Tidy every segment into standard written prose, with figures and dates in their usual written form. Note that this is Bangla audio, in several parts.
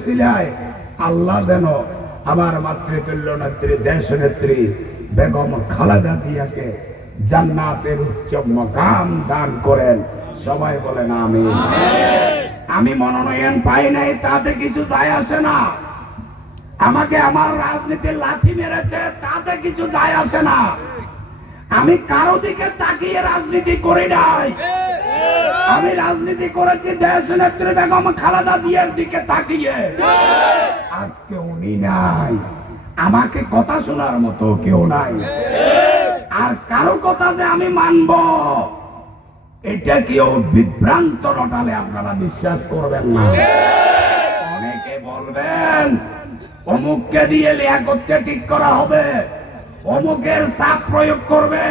উসিলায় আল্লাহ যেন আমার মাতৃতুল্য নেত্রী দেশ নেত্রী বেগম খালেদা জিয়াকে জান্নাতের উচ্চ মাকাম দান করেন। সবাই বলেন আমিন। আমি মনোনয়ন পাই নাই তাতে কিছু যায় আসে না, আমাকে আমার রাজনীতির লাথি মেরেছে তাতে কিছু যায় আসে না। আমি কারো দিকে তাকিয়ে রাজনীতি করি নাই, আমি রাজনীতি করেছি দেশ নেত্রী বেগম খালেদা জিয়ার দিকে তাকিয়ে। আজকে উনি নাই, আমাকে কথা শোনার মতো কেউ নাই, আর কারো কথা যে আমি মানব এটা কেউ বিভ্রান্ত রটালে আপনারা বিশ্বাস করবেন না। অনেকে বলবেন অমুককে দিয়ে লিয়াকতকে ঠিক করা হবে, অমুকের চাপ প্রয়োগ করবে,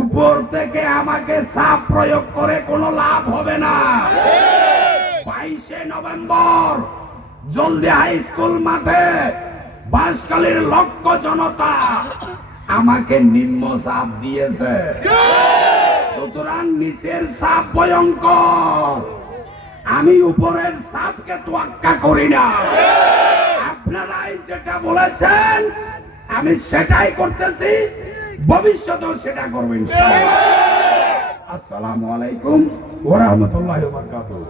উপর থেকে আমাকে চাপ প্রয়োগ করে কোনো লাভ হবে না। 22শে নভেম্বর জলদি হাই স্কুল মাঠে বাঁশখালীর লক্ষ জনতা আমাকে নিম্ন চাপ দিয়েছে, সুতরাং নিচের চাপ ভয়ঙ্কর, আমি উপরের চাপকে তোয়াক্কা করি না। আপনারাই যেটা বলেছেন আমি সেটাই করতেছি, ভবিষ্যতেও সেটা করবেন। আসসালামু আলাইকুম ওয়া রাহমাতুল্লাহি ওয়া বারাকাতুহু।